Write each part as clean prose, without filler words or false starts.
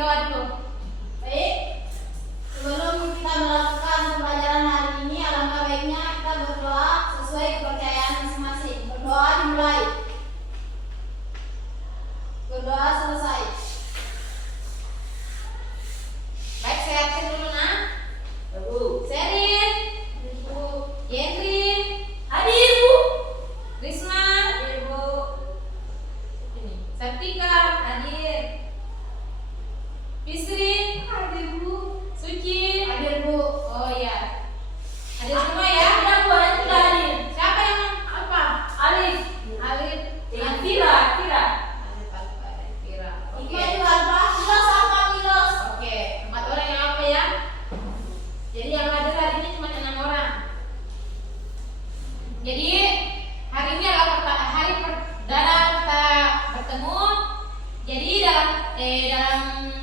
berdoa dulu. Baik, sebelum kita melakukan pembelajaran hari ini, alangkah baiknya kita berdoa sesuai kepercayaan masing-masing. Berdoa dimulai. Berdoa selesai. Baik, saya absen dulu nak. Bu. Serin, Bu. Yendrin, Hadir, Bu. Risma, Hadir, Bu. ini Sartika, hadir. Fisri, Hadir, Bu. Suci, hadir Bu. Oh iya, hadir semua ya. Ada Bu, ada tiga hadir. Siapa yang apa? Alif. Alif, Dengan Tira. Alif, Kira. Oke. Hikmah juga apa? Milos apa Milos? Oke, 4 orang yang apa ya? Jadi yang hadir hari ini cuma 6 orang. Jadi hari ini adalah hari perdana kita bertemu. Jadi dalam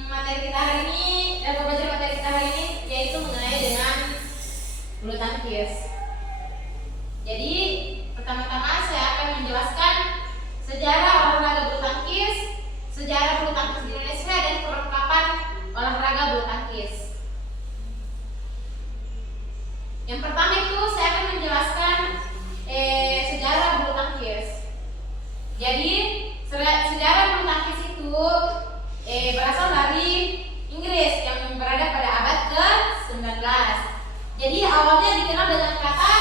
materi kita hari ini, dalam pembelajaran materi kita hari ini yaitu mengenai dengan bulu tangkis. Jadi pertama-tama saya akan menjelaskan sejarah olahraga bulu tangkis, sejarah bulu tangkis di Indonesia dan perlengkapan olahraga bulu tangkis. Yang pertama itu saya akan menjelaskan sejarah bulu tangkis. Jadi sejarah bulu tangkis itu berasal dari Inggris yang berada pada abad ke-19. Jadi awalnya dikenal dengan kata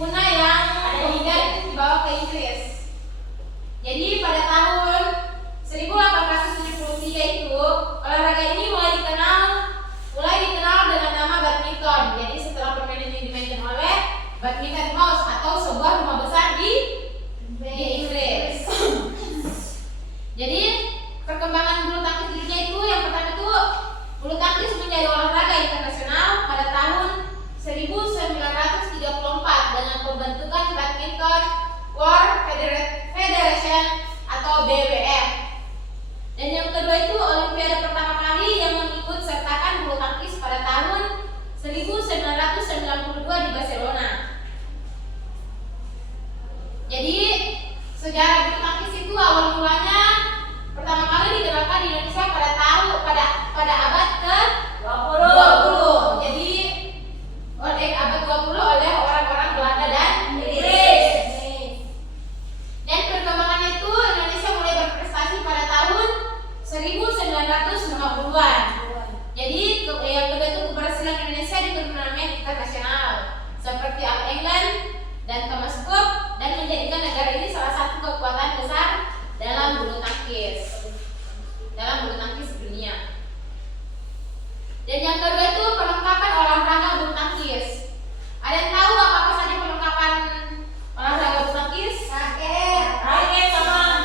Puna yang kemudian dibawa ke Inggris. Jadi pada tahun 1873 itu olahraga ini mulai dikenal dengan nama badminton. Jadi setelah permainan ini dimainkan oleh Badminton House atau sebuah rumah besar di Inggris. Jadi perkembangan bulu tangkis di dunia itu yang pertama itu bulu tangkis menjadi olahraga internasional pada tahun 1934 dengan pembentukan Badminton World Federation atau BWF. Dan yang kedua itu Olimpiade pertama kali yang mengikut sertakan bulu tangkis pada tahun 1992 di Barcelona. Jadi sejarah bulu tangkis itu awal mulanya pertama kali dikenalkan di Indonesia pada abad ke-20. Jadi abad 20 oleh orang-orang Belanda dan Inggris. Dan perkembangannya itu Indonesia mulai berprestasi pada tahun 1950-an. Jadi yang kedua itu keberhasilan Indonesia di turnamen internasional seperti All England dan Thomas Cup dan menjadikan negara ini salah satu kekuatan besar dalam bulu tangkis dunia. Dan yang kedua itu perlengkapan olahraga bulu tangkis. Ada yang tahu apa saja perlengkapan olahraga bulu tangkis? Raket sama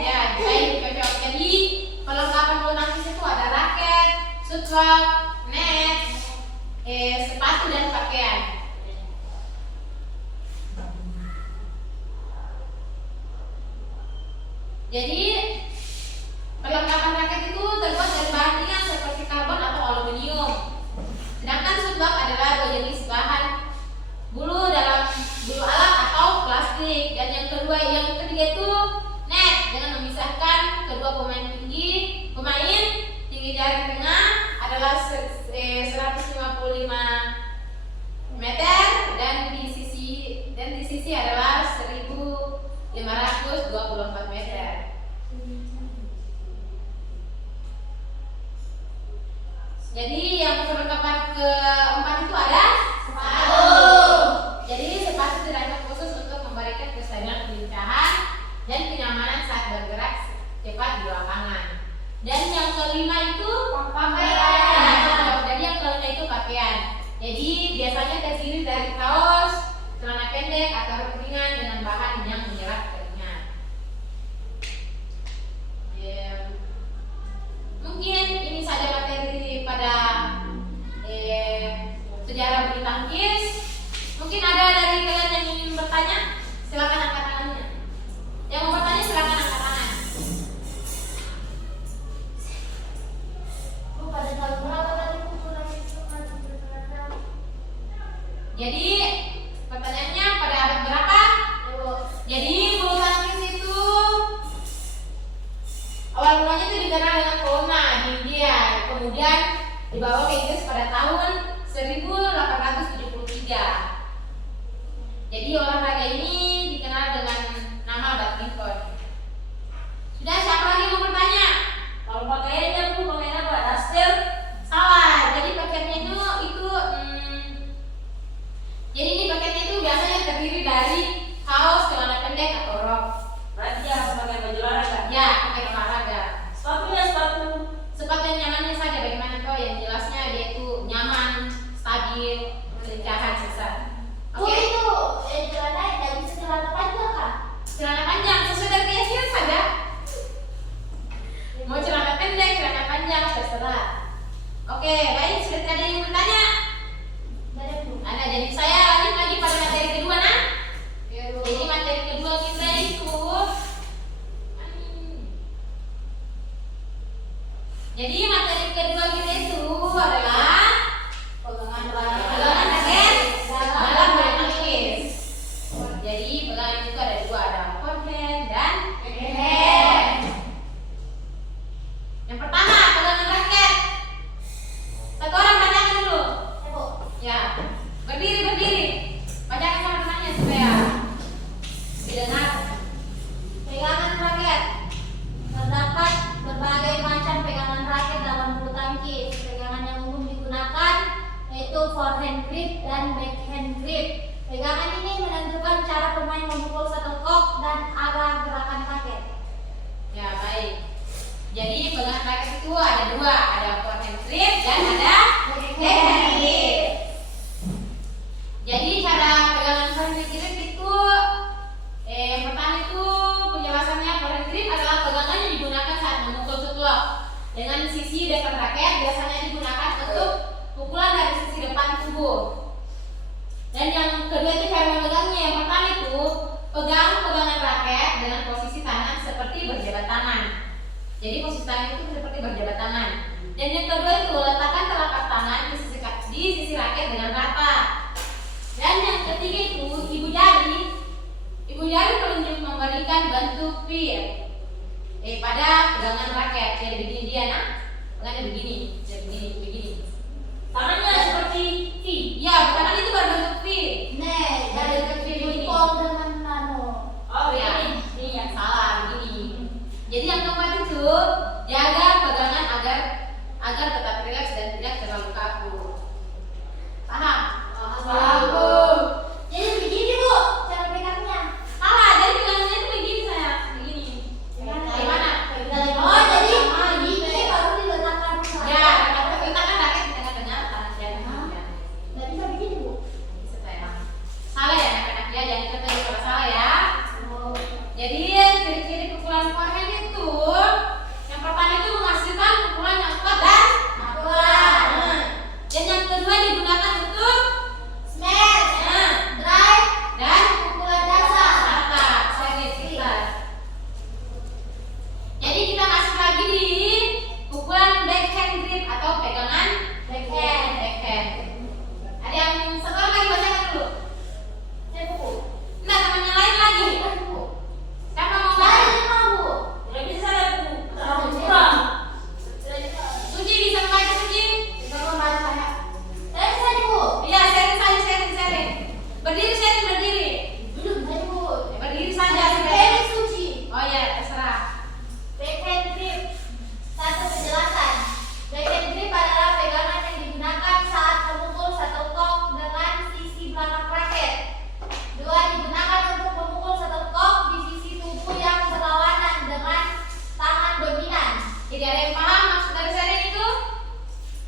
ya, baik, cocok. Jadi perlengkapan bulu tangkis itu ada raket, shotlock, net, sepatu dan pakaian. Jadi perlengkapan raket itu terbuat dari bahan ringan seperti karbon atau aluminium. Sedangkan shotlock adalah dua jenis bahan bulu dalam bulu alat atau plastik. Dan yang ketiga itu net dengan memisahkan kedua pemain tinggi jaring tengah adalah 155 meter dan di sisi adalah 1524 meter. Jadi yang perlengkapan keempat itu ada sepatu. Jadi sepatu dirancang khusus untuk memberikan kestabilan kelincahan dan kenyamanan saat bergerak cepat di lapangan. Dan yang kelima itu pakaian. Dan yang kelima itu pakaian. Jadi biasanya terdiri dari kaos, celana pendek atau ringan dengan bahan yang menyerap keringat. Mungkin ini saja materi pada sejarah bulu tangkis. Mungkin ada dari kalian yang ingin bertanya, silakan angkat tangannya. Yang mau bertanya silakan angkat tangan. Pada tahun berapa tadi Jadi pertanyaannya pada abad berapa kemudian dibawa ke Inggris pada tahun 1873. Jadi olahraga ini dikenal dengan nama badminton. Sudah, siapa lagi mau bertanya? Kalau pakaiannya Bu, pakaian apa? Daster? Salah. Jadi paketnya jadi ini paketnya itu biasanya terdiri dari kaos, celana pendek atau rok. Berarti dia pakai baju olahraga. Ya, pakai olahraga. Sepatunya sepatu. Sepatu yang nyamannya saja, bagaimana kau yang jelasnya dia itu nyaman, stabil, kelincahan, susah. Oke. Itu celana yang bisa celana panjang kan? Celana panjang sesuai dengan keyakinan saja. Mau celana pendek, celana panjang, terserah. Oke, baik. Sudah ada yang bertanya? Ada. Jadi saya lanjut lagi pada materi kedua, nah. Jadi materi kedua kita itu adalah pegangan raket dalam bertangkis. Jadi pegangan itu ada dua, ada forehand dan backhand. Yang pertama, pegangan raket. Satu orang bacakan dulu. Ya, berdiri. Bacakan sama temannya supaya didengar. Pegangan raket. Terdapat berbagai macam pegangan raket dalam bulu tangkis. Pegangan yang umum digunakan yaitu forehand grip dan backhand grip. Pegangan ini menentukan cara pemain memukul shuttlecock dan arah gerakan raket. Ya, baik. Jadi pegangan raket itu ada dua, ada forehand grip dan ada backhand grip. Jadi cara pegangan forehand grip itu yang pertama itu penjelasannya, forehand grip adalah pegangan yang digunakan saat memukul shuttle dengan sisi depan raket biasanya digunakan untuk pukulan dari sisi depan tubuh. Dan yang kedua itu cara memegangnya. Yang pertama itu pegang pegangan raket dengan posisi tangan seperti berjabat tangan. Jadi posisi tangan itu seperti berjabat tangan. Dan yang kedua itu letakkan telapak tangan di sisi raket dengan rata. Dan yang ketiga itu ibu jari telunjuk memberikan bentuk pir pada pegangan raket. Jadi begini dia, nah, pegangannya begini, jadi begini. Tangannya seperti V. Ya, tangan itu berbentuk V. Dari jempol dengan nano. Oh Ya, ini. ini yang salah begini. Jadi yang keempat itu jaga pegangan agar tetap rileks dan tidak terlalu kaku. Paham? Jadi begini Bu, cara pegangnya. Salah, jadi pegangannya itu begini saya, begini. Gimana? Oh, jadi begini baru diletakkan. Ya, letakkan raket di tengah-tengah tangan saya. Nggak bisa begini Bu. Bisa saya. Salah ya anak-anak ya, jangan ketemu kalau salah ya. Jadi ciri-ciri pukulan forehand itu yang pertama itu menghasilkan pukulan yang kuat dan Akurat. dan yang kedua digunakan untuk Smash, drive, dan pukulan dasar. rata, kita. Jadi kita masuk lagi di pukulan backhand grip atau pegangan backhand. Ada yang sekarang lagi bacakan dulu. Saya buku. Nah, temannya lain lagi. Bu. Siapa mau Saya baca? lima Bu. Tidak bisa lihat Bu. Terlalu kurang. Suci bisa membaca Suci? Bisa membaca saya. Saya bisa nih Bu. Iya, sharing. Berdiri. Belum saya Bu. Berdiri saja. Very suci. Oh ya, terserah. Backhand grip. Satu penjelasan. Backhand grip adalah pegangan yang digunakan saat memukul shuttlecock dengan sisi belakang raket. Dua, digunakan untuk memukul shuttlecock di sisi tubuh yang berlawanan dengan tangan dominan. Jadi ada yang paham maksud dari sharing itu?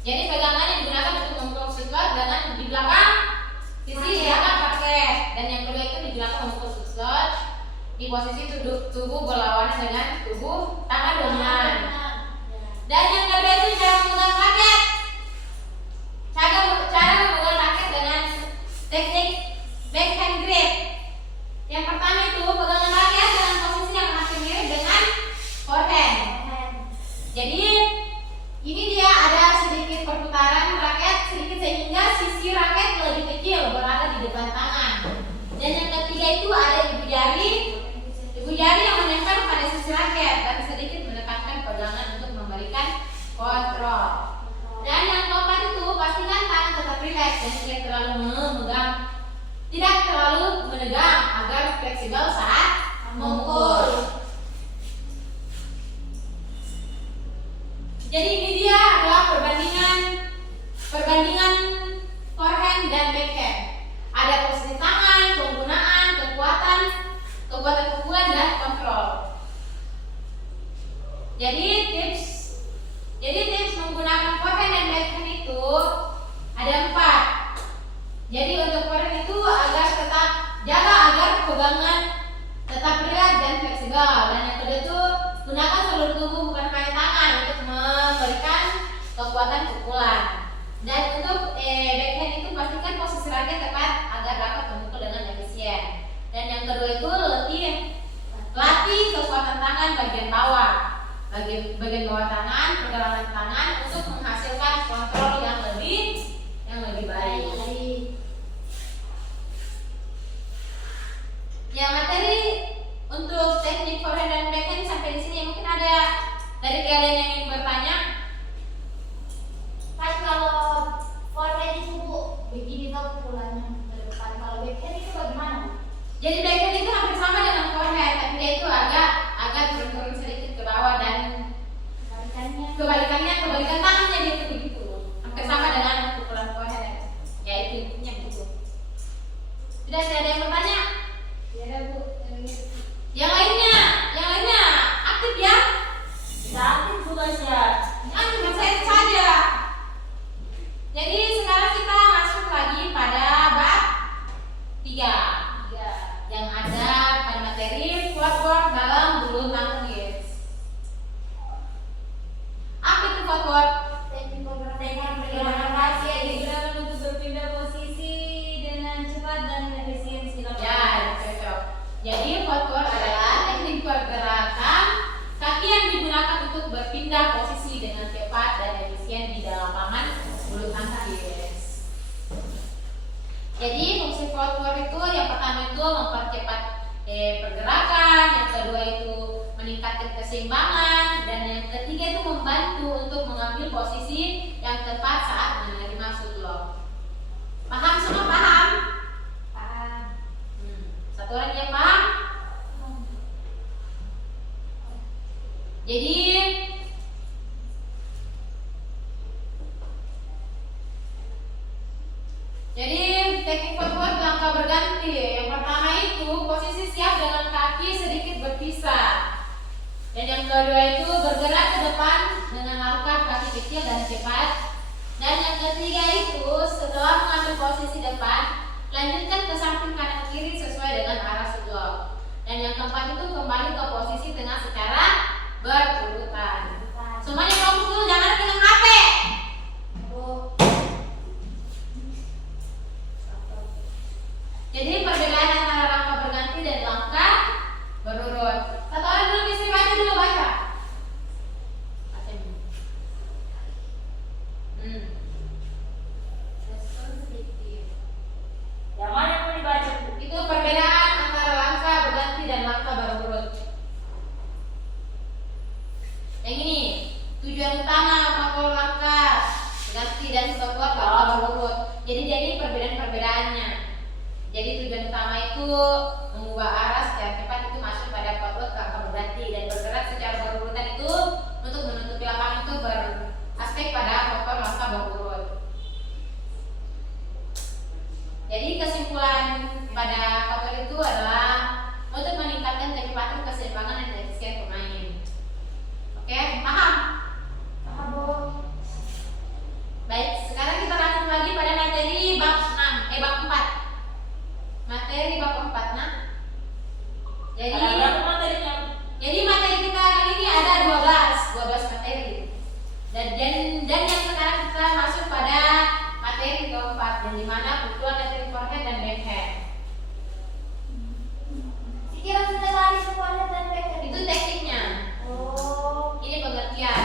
Jadi pegangan yang digunakan untuk memukul shuttle dengan di belakang sisi belakang raket. Dan yang kedua itu digunakan memukul shuttle di posisi tubuh berlawanan dengan tubuh tangan dominan. Dan yang kedua itu cara memegang raket. Cara memegang raket dengan teknik backhand grip. Yang pertama itu pegangan raket dengan posisi yang hampir mirip dengan forehand. Jadi ini dia ada sedikit perputaran raket sedikit sehingga sisi raket lebih kecil berada di depan tangan. Dan yang ketiga itu ada ibu jari yang menempel pada sisi raket dan sedikit menekankan pegangan untuk memberikan kontrol. Jadi tips menggunakan forehand dan backhand itu ada 4. Jadi untuk forehand itu agar tetap jaga agar pegangan tetap berat dan fleksibel. Dan yang kedua itu gunakan seluruh tubuh bukan hanya tangan untuk memberikan kekuatan pukulan. Dan untuk backhand itu pastikan posisi raket tepat agar dapat memukul dengan efisien. Dan yang kedua itu latih kekuatan tangan bagian bawah. Bagian bawah tangan, pergerakan tangan untuk menghasilkan kontrol yang lebih baik. Ya, materi untuk teknik forehand dan backhand sampai di sini. Mungkin ada dari kalian yang ingin bertanya? Kan kalau forehand itu Bu, begini tuh pukulannya ke depan. Kalau backhand itu bagaimana? Jadi backhand itu hampir sama dengan forehand, tapi dia itu agak turun sedikit ke bawah dan kebalikan tangannya dia itu begitu. Hampir sama dengan pukulan forehand. Ya itu intinya begitu. Sudah ada yang bertanya? Ya Bu. Yang lainnya aktif ya? Bisa aktif tugasnya. Saya saja. Jadi sekarang kita masuk lagi pada bab 3 yang ada pada materi footwork dalam bulu tangkis. Apa itu footwork? Teknik Pergerakan kaki kaki. yang digunakan untuk berpindah posisi dengan cepat dan efisiensi. Ya, cocok. Jadi footwork adalah teknik pergerakan kaki yang digunakan untuk berpindah posisi dengan cepat dan efisien di dalam lapangan bulu tangkis. Jadi fungsi footwork itu yang pertama itu mempercepat pergerakan, yang kedua itu meningkatkan keseimbangan, dan yang ketiga itu membantu untuk mengambil posisi yang tepat saat menerima shotlock. Paham semua? Paham? Satu orang yang paham? Jadi teknik footwork langkah berganti. Yang pertama itu posisi siap dengan kaki sedikit berpisah. Dan yang kedua itu bergerak ke depan dengan langkah kaki kecil dan cepat. Dan yang ketiga itu setelah mengambil posisi depan, lanjutkan ke samping kanan kiri sesuai dengan arah shotlock. Dan yang keempat itu kembali ke posisi tengah secara berurutan. Semuanya fokus dulu, jangan pegang HP. Jadi perbedaan antara langkah berganti dan langkah berurut. Satu orang dulu bisa baca dulu, baca. Yang mana yang mau dibaca Bu? Itu perbedaan antara langkah berganti dan langkah berurut. Yang ini tujuan utama faktor langkah berganti dan faktor langkah berurut. Jadi perbedaan-perbedaannya. Jadi tujuan utama itu mengubah arah secara cepat itu masuk pada faktor langkah berganti, dan bergerak secara berurutan itu untuk menutupi lapangan itu beraspek pada faktor langkah berurut. Jadi kesimpulan pada faktor itu adalah untuk meningkatkan kecepatan, keseimbangan, dan efisien pemain. Oke, paham? Paham Bu. Baik, sekarang kita langsung lagi pada materi bab 4. Materi bab 4, nah. Jadi Ada berapa materinya? materi kita kali ini ada 12 materi. Dan yang sekarang kita masuk pada materi keempat, yang dimana pukulan materi forehand dan backhand. Kira sudah lari semuanya dan backhand. Itu tekniknya. Oh. Ini pengertian.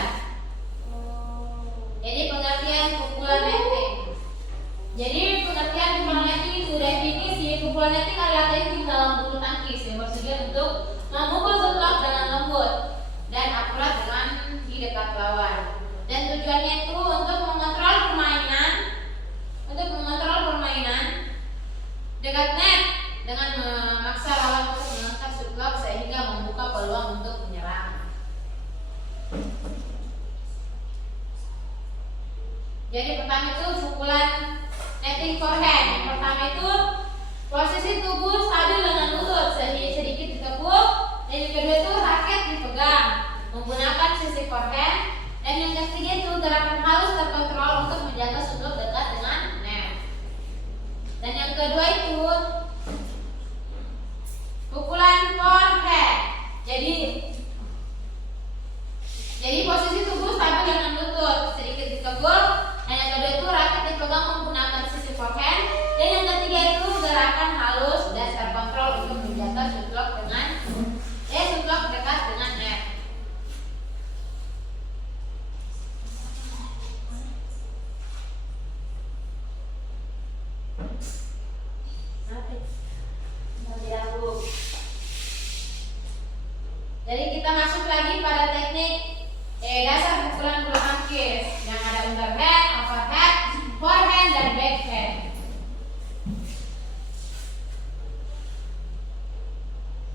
Oh. Jadi pengertian pukulan netting. Jadi pengertian pukulan netting itu definisi pukulan netting adalah teknik dalam bulu tangkis yang bertujuan untuk memukul shotlock dengan lembut dan akurat dengan di dekat lawan. Dan tujuannya itu untuk mengontrol permainan dekat net dengan memaksa lawan untuk mengangkat shotlock sehingga membuka peluang untuk menyerang. Jadi pertama itu pukulan netting forehand. Yang pertama itu posisi tubuh stabil dengan lutut sedikit ditekuk. Dan yang kedua itu raket dipegang menggunakan sisi Jadi kita masuk lagi pada teknik dasar pukulan bulu tangkis yang ada underhand, overhand, forehand dan backhand.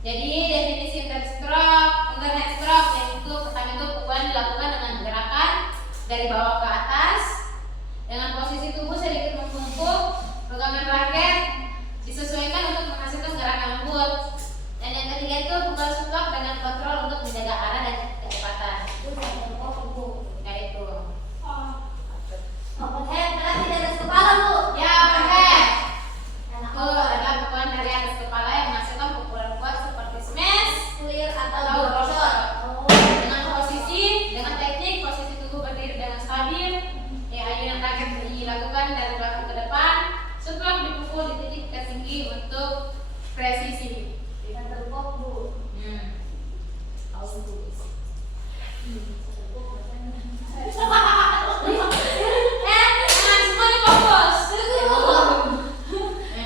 Jadi definisi underhand stroke yaitu pertama itu pukulan dilakukan dengan gerakan dari bawah ke atas dengan posisi tubuh sedikit membungkuk, pegangan raket disesuaikan untuk menghasilkan gerakan lembut. Dan yang ketiga itu pukul stroke dengan kontrol untuk menjaga arah dan kecepatan. Yaitu Overhand berarti di atas kepala, Bu. ya overhand. Itu adalah pukulan dari atas kepala yang menghasilkan pukulan kuat seperti smash, Clear atau atau drop drop shot. shot. Oh. Dengan teknik posisi tubuh berdiri dengan stabil, ayunan raket dilakukan dari belakang ke depan, setelah dipukul di titik tertinggi untuk presisi. Yang terpok, Bu. Jangan semuanya fokus.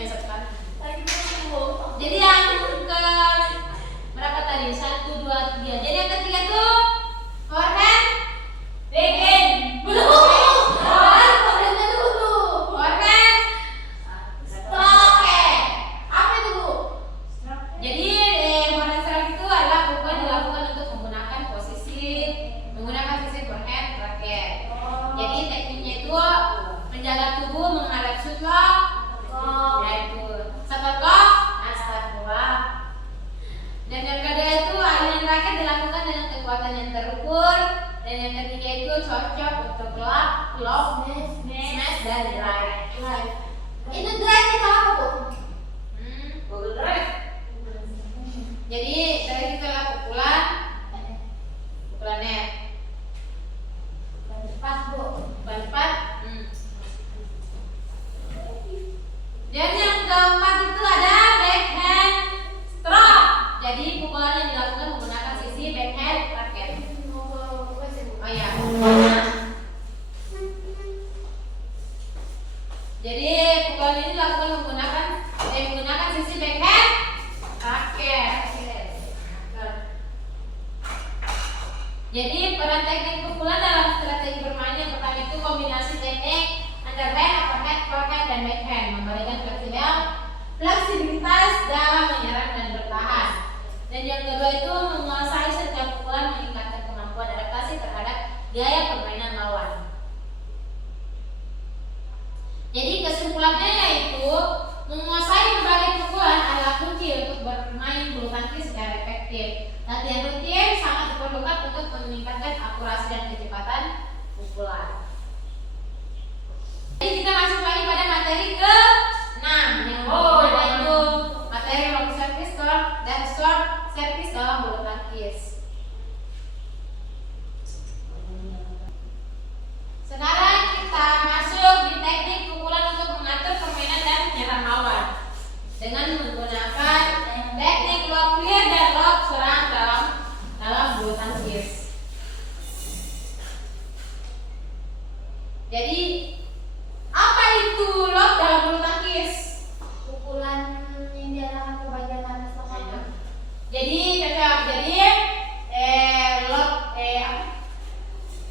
Satu kali. Lagi Bu. Jadi yang ke berapa tadi? 1, 2, 3. Jadi yang ketiga tuh forehand, backhand. Belum. Forehand dulu. Forehand. Stroke. Apa itu, Bu? Jadi forehand stroke itu adalah pukulan dilakukan untuk menggunakan sisi forehand raket. Jadi tekniknya itu menjaga tubuh menghadap shotlock, yaitu shuttlecock, astagfirullah. Dan yang kedua itu ayunan raket dilakukan dengan kekuatan yang terukur. Dan yang ketiga itu cocok untuk lock, smash dan drive. Itu drive itu apa, Bu? Google Drive. Jadi dari itu adalah pukulan net, Pas, Bu. pukulan cepat. Dan yang keempat itu ada backhand stroke. Jadi pukulan yang dilakukan menggunakan sisi backhand raket. Oh ya. Jadi pukulan ini dilakukan menggunakan sisi backhand raket. Jadi peran teknik pukulan dalam strategi bermain yang pertama itu kombinasi teknik underhand, overhand, forehand dan backhand, memberikan fleksibilitas dalam menyerang dan bertahan. Dan yang kedua itu menguasai setiap pukulan, meningkatkan kemampuan adaptasi terhadap gaya permainan lawan. Jadi kesimpulannya yaitu menguasai berbagai pukulan adalah kunci untuk bermain bulu tangkis secara efektif. Latihan rutin sangat diperlukan untuk meningkatkan akurasi dan kecepatan pukulan. Jadi kita masuk lagi pada materi ke-6 yang itu materi long service dan short service dalam bulu tangkis. Sekarang kita masuk di teknik pukulan untuk mengatur permainan dan menyerang lawan dengan menggunakan teknik lock clear dan lock serang dalam bulu tangkis. Jadi apa itu lock dalam bulu tangkis? Pukulan yang diarahkan ke bagian atas lapangan. Jadi cocok. Jadi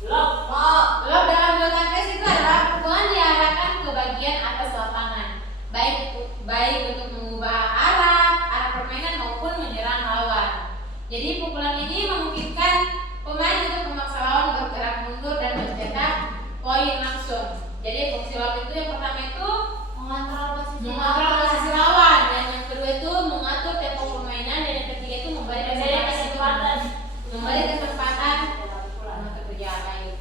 lock dalam bulu tangkis itu adalah pukulan diarahkan ke bagian atas lapangan, baik untuk mengubah arah permainan maupun menyerang lawan. Jadi pukulan ini memungkinkan pemain untuk memaksa lawan bergerak mundur dan mencetak poin langsung. Jadi fungsi lock itu yang pertama itu Mengontrol posisi lawan, dan yang kedua itu mengatur tempo permainan, dan yang ketiga itu memberi kesempatan untuk berjalan.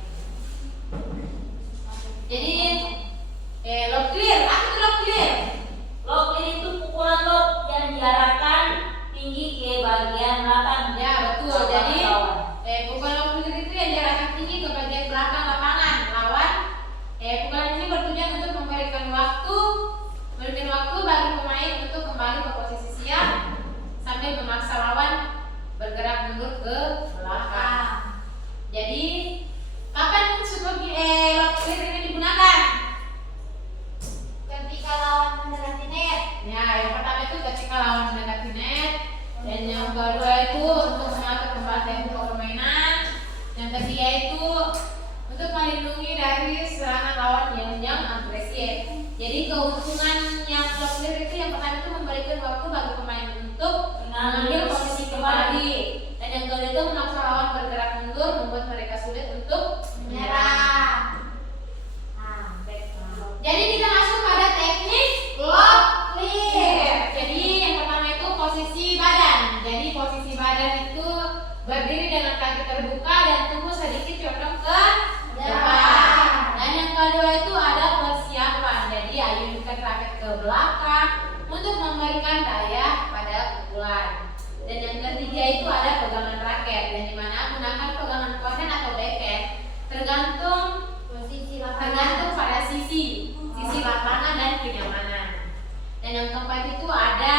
Jadi lock clear, apa itu lock clear? Lock clear itu pukulan lock yang diarahkan tinggi ke bagian belakang. Ya betul. Jadi pukulan lock clear itu yang diarahkan tinggi ke bagian belakang lapangan lawan. Pukulan ini bertujuan untuk memberikan waktu bagi pemain untuk kembali ke posisi siap sambil memaksa lawan bergerak mundur ke belakang. Jadi kapan lock clear ini digunakan? ketika lawan mendekati net. Ya, yang pertama itu ketika lawan mendekati net, dan yang kedua itu untuk mengatur kembali dengan yang lock clear itu yang pertama itu memberikan waktu bagi pemain untuk mengambil posisi kembali, dan yang kedua itu memaksa lawan bergerak mundur membuat mereka sulit untuk menyerang. Jadi kita masuk pada teknik lock clear. Jadi yang pertama itu posisi badan. Jadi posisi badan itu berdiri dengan kaki terbuka dan tubuh sedikit condong ke depan. Dan yang kedua itu ada persiapan. Jadi ayunkan raket ke belakang untuk memberikan daya pada pukulan. Dan yang ketiga itu ada pegangan raket, dan dimana gunakan pegangan forehand atau backhand tergantung pada sisi lapangan dan kenyamanan. Dan yang keempat itu ada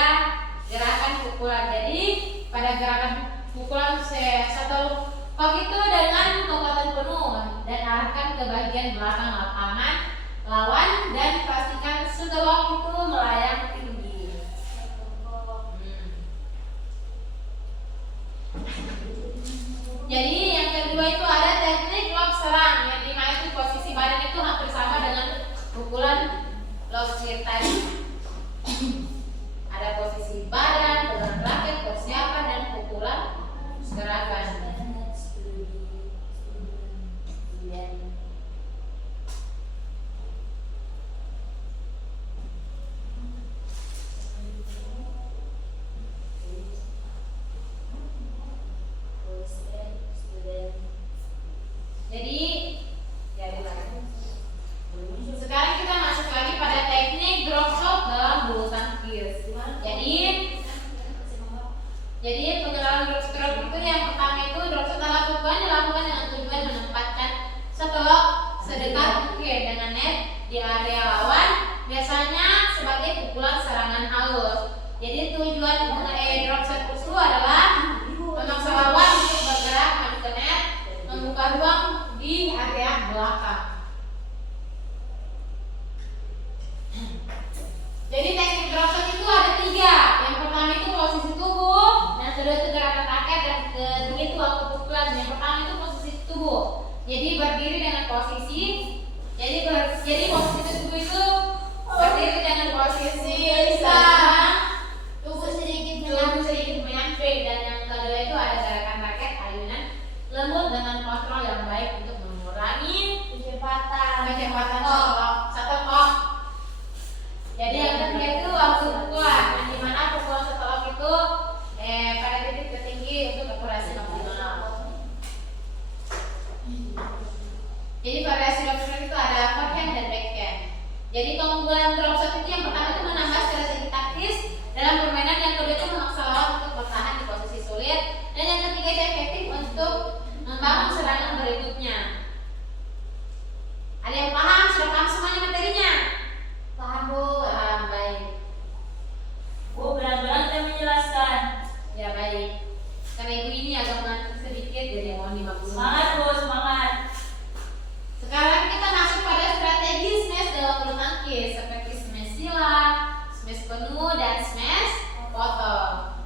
gerakan pukulan. Jadi pada gerakan pukulan satu kok itu dengan kekuatan penuh dan arahkan ke bagian belakang lapangan lawan dan pastikan setelok itu melayang tinggi. Jadi yang kedua itu ada teknik lock serang, yang dimana itu posisi badan itu hampir sama dengan pukulan lock clear tadi. Ada posisi badan, pegangan raket, persiapan dan pukulan gerakan. Jadi sekarang kita masuk lagi pada teknik drop shot dalam bulu tangkis. Jadi pengenalan drop shot itu yang pertama itu drop shot dilakukan dengan tujuan menempatkan setelok sedekat mungkin dengan net di area lawan, biasanya sebagai pukulan serangan halus. Jadi tujuan drop shot itu adalah memaksa lawan untuk bergerak maju ke net, membuka ruang di area belakang. Jadi teknik drop shot itu ada 3. Yang pertama itu posisi tubuh, yang kedua itu gerakan raket, dan ketiga itu waktu pukulan. Yang pertama itu posisi tubuh. Jadi berdiri dengan posisi. Jadi posisi tubuh itu berdiri dengan posisi tubuh sedikit menyamping, dan yang kedua itu ada gerakan raket ayunan lembut dengan kontrol yang baik untuk mengurangi kecepatan setelok. Jadi yang ketiga itu waktu pukulan, yang dimana pukulan setelok itu pada titik tertinggi untuk akurasi maksimal. Jadi variasi drop shot itu ada forehand dan backhand. Jadi keunggulan drop shot itu yang pertama itu menambah strategi taktis dalam permainan, yang kedua itu memaksa lawan untuk bertahan di posisi sulit, dan yang ketiga itu efektif untuk membangun serangan berikutnya. Ada yang paham? Sudah paham semuanya materinya? Paham, Bu. Paham, baik. Bu, benar-benar saya menjelaskan. Ya, baik. Karena ibu ini agak mengantuk sedikit, jadi mohon dimaklumi. Semangat, Bu, semangat. Sekarang kita masuk pada strategi smash dalam bulu tangkis, seperti smash silang, smash penuh, dan smash potong.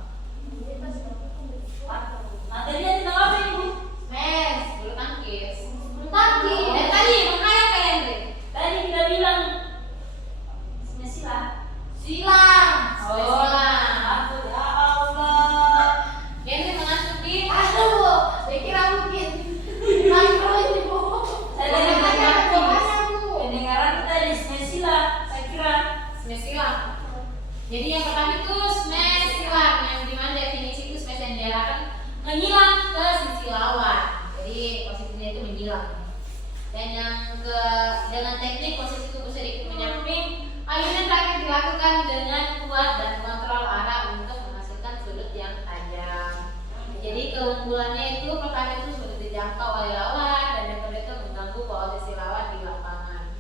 Materinya tentang apa ini, Bu? Smash bulu tangkis. Tangkis. Dan tadi menghayal Kak Henry. Tadi kita bilang silang. Oh lah. Aku ya Allah. Henry mengantuk di. Aduh, Bu. Saya kira mungkin makro ini, Bu. Saya tadi pendengaran kita di silang. Saya kira Smash silang. Jadi yang pertama itu smash silang, yang dimana definisi itu smash yang diarahkan menyilang ke sisi lawan. Jadi posisinya itu menyilang. Dan yang dengan teknik posisi tubuh sedikit menyamping, ayunan raket dilakukan dengan kuat dan kontrol arah untuk menghasilkan sudut yang tajam. Jadi keunggulannya itu pertama itu sulit dijangkau oleh lawan, dan yang kedua itu mengganggu posisi lawan di lapangan.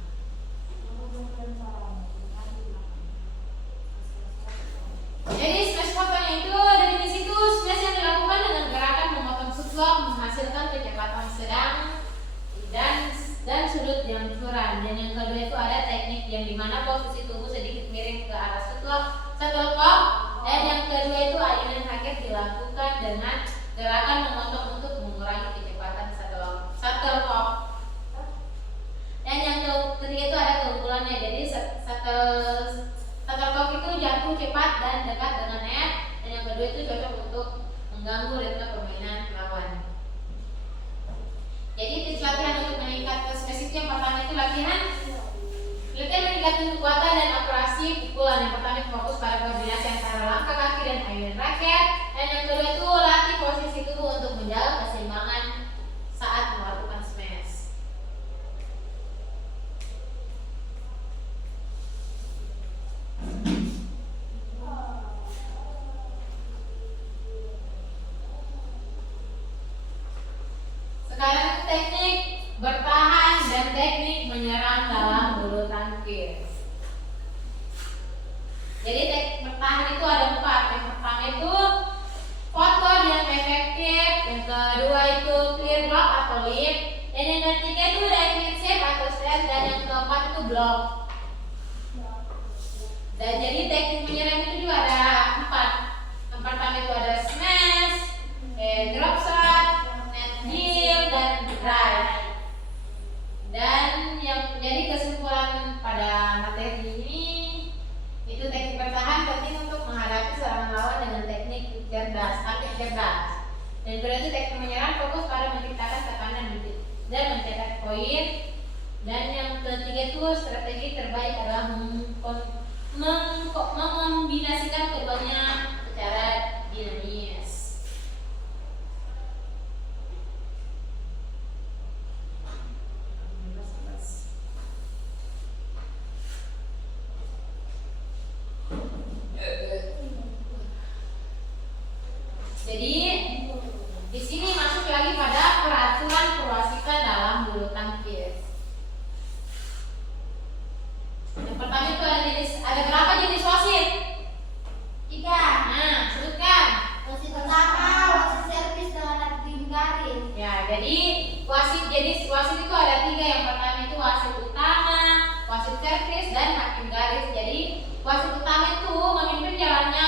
Jadi smash potong itu definisi itu smash yang dilakukan dengan gerakan memotong suplok menghasilkan kecepatan sedang dan sudut yang curam. Dan yang kedua itu ada teknik yang dimana posisi tubuh sedikit miring ke arah setelkok, dan yang kedua itu ayunan raket dilakukan dengan gerakan memotong untuk mengurangi kecepatan setelkok. Dan yang ketiga itu ada keunggulannya. Jadi kedua itu clear block atau lip, dan yang ketiga itu definite shape atau stand, dan yang keempat itu block. Dan jadi teknik menyerang itu juga ada 4. Yang pertama itu ada smash, drop shot, net heel, dan drive. Dan yang jadi kesimpulan pada materi ini itu teknik bertahan penting untuk menghadapi serangan lawan dengan teknik cerdas, aktif cerdas. Dan kedua itu teknik menyerang fokus pada menciptakan tekanan dan mencetak poin. Dan yang ketiga itu strategi terbaik adalah mengombinasikan keduanya secara dinamis. Jadi di sini masuk lagi pada peraturan perwasitan dalam bulu tangkis. Yang pertama itu ada berapa jenis wasit? 3. Nah, sebutkan. Wasit pertama, wasit servis dengan tim garis. Ya, jadi jenis wasit itu ada 3. Yang pertama itu wasit utama, wasit servis, dan hakim garis. Jadi wasit utama itu memimpin jalannya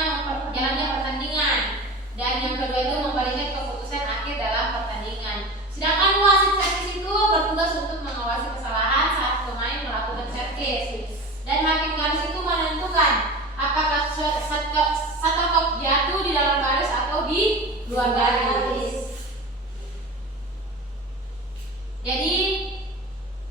pertandingan, dan yang kedua itu memberikan keputusan akhir dalam pertandingan. Sedangkan wasit servis itu bertugas untuk mengawasi kesalahan saat pemain melakukan servis, dan hakim garis itu menentukan apakah shuttlecock jatuh di dalam garis atau di luar garis. Jadi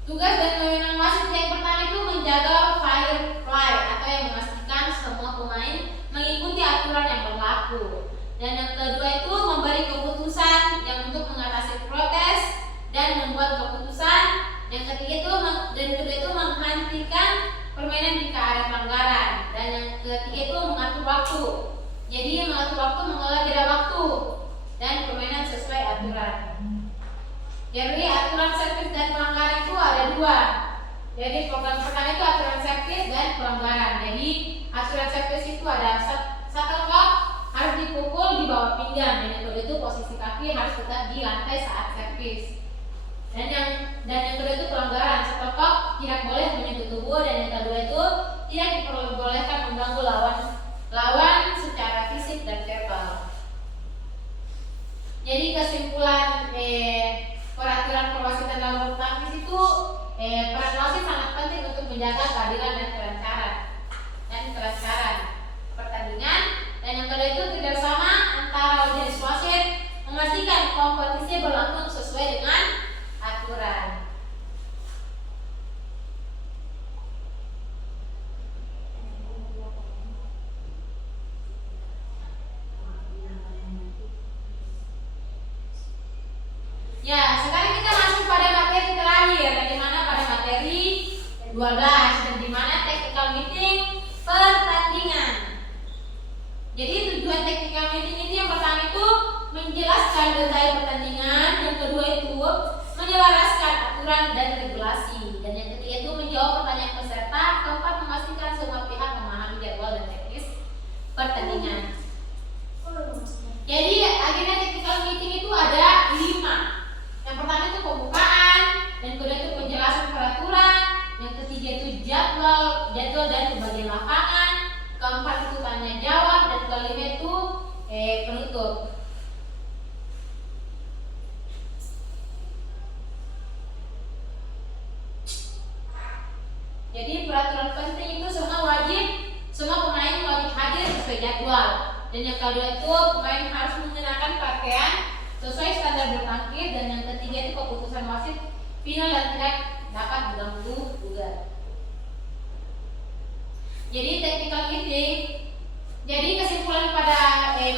tugas dan kewenangan wasit yang pertama itu menjaga fair play atau yang memastikan semua pemain mengikuti aturan yang berlaku. Dan yang kedua itu memberi keputusan yang untuk mengatasi protes dan membuat keputusan. Yang ketiga itu menghentikan permainan jika ada pelanggaran. Dan yang ketiga itu mengatur waktu. Jadi mengatur waktu, mengelola jeda waktu, dan permainan sesuai aturan. Jadi aturan servis dan pelanggaran itu ada 2. Jadi program pertama itu aturan servis dan pelanggaran. Jadi aturan servis itu ada shuttlecock harus dipukul di bawah pinggang, dan yang kedua itu posisi kaki harus tetap di lantai saat servis. Dan yang kedua itu pelanggaran, shuttlecock tidak boleh menyentuh tubuh, dan yang kedua itu tidak diperbolehkan mengganggu lawan secara fisik dan verbal. Jadi kesimpulan peraturan perwasitan dalam bulu tangkis itu peran wasit sangat penting untuk menjaga keadilan dan kelancaran pertandingan. Dan yang kedua itu kerjasama antara jenis wasit memastikan kompetisi berlangsung sesuai dengan aturan. Ya, sekarang kita masuk pada materi terakhir, di mana pada materi 12, dan di mana technical meeting pertandingan. Jadi tujuan technical meeting ini yang pertama itu menjelaskan detail pertandingan, yang kedua itu menyelaraskan aturan dan regulasi, dan yang ketiga itu menjawab pertanyaan peserta, keempat memastikan semua pihak memahami jadwal dan teknis pertandingan. Jadi agenda technical meeting itu ada 5. Yang pertama itu pembukaan, yang kedua itu penjelasan peraturan, yang ketiga itu jadwal dan pembagian lapangan, keempat itu tanya jawab, dan kelima itu penutup. Jadi peraturan penting itu semua pemain wajib hadir sesuai jadwal. Dan yang kedua itu pemain harus mengenakan pakaian sesuai standar bulu tangkis, dan yang ketiga itu keputusan wasit final dan tidak dapat diganggu gugat. Jadi technical meeting. Jadi kesimpulan pada materi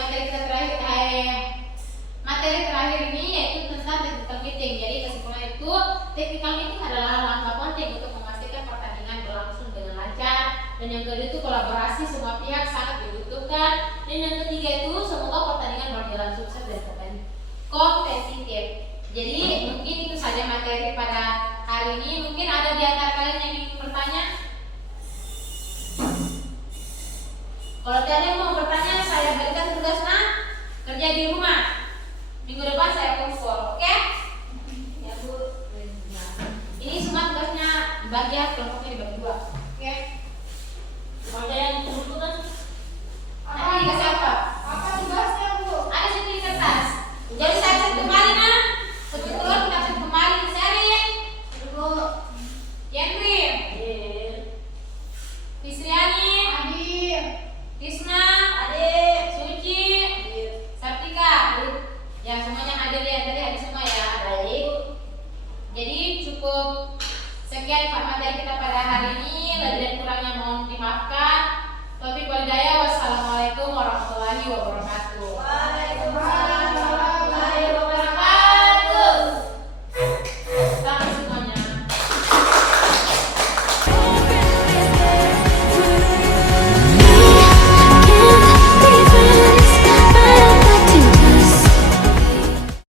terakhir ini yaitu tentang technical meeting. Jadi kesimpulan itu technical meeting adalah langkah penting untuk memastikan pertandingan berlangsung dengan lancar, dan yang kedua itu kolaborasi semua pihak sangat dibutuhkan, dan yang ketiga itu semoga pertandingan berjalan sukses dan kompetitif. Jadi mungkin itu saja materi pada hari ini. Mungkin ada di antara kalian yang ingin bertanya? Kalau ada yang mau bertanya, saya berikan tugas kerja di rumah. Minggu depan saya cukup sekian materi kita pada hari ini. Lebih dan kurangnya mohon dimaafkan. Taufiq wal hidayah. Wassalamualaikum warahmatullahi wabarakatuh.